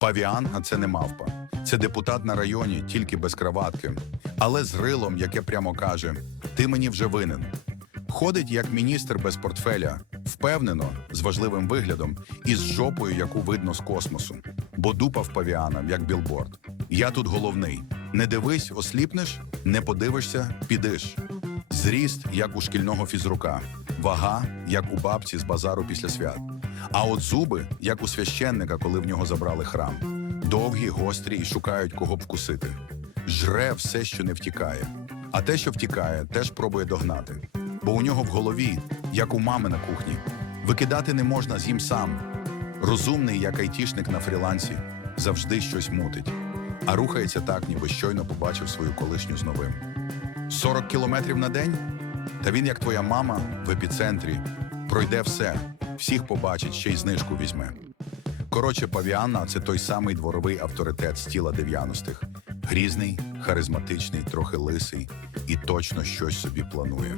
Павіан, а це не мавпа. Це депутат на районі, тільки без краватки, але з рилом, яке прямо каже: Ти мені вже винен. Ходить як міністр без портфеля, впевнено, з важливим виглядом і з жопою, яку видно з космосу. Бо дупа в павіана, як білборд. Я тут головний. Не дивись, осліпнеш, не подивишся, підиш. Зріст, як у шкільного фізрука, вага, як у бабці з базару після свят. А от зуби, як у священника, коли в нього забрали храм. Довгі, гострі і шукають кого б вкусити. Жре все, що не втікає. А те, що втікає, теж пробує догнати. Бо у нього в голові, як у мами на кухні, викидати не можна з'їм сам. Розумний, як айтішник на фрілансі, завжди щось мутить, а рухається так, ніби щойно побачив свою колишню з новим. 40 кілометрів на день? Та він, як твоя мама, в епіцентрі, пройде все, всіх побачить, ще й знижку візьме. Коротше, Павіанна це той самий дворовий авторитет з тіла 90-х. Грізний, харизматичний, трохи лисий і точно щось собі планує.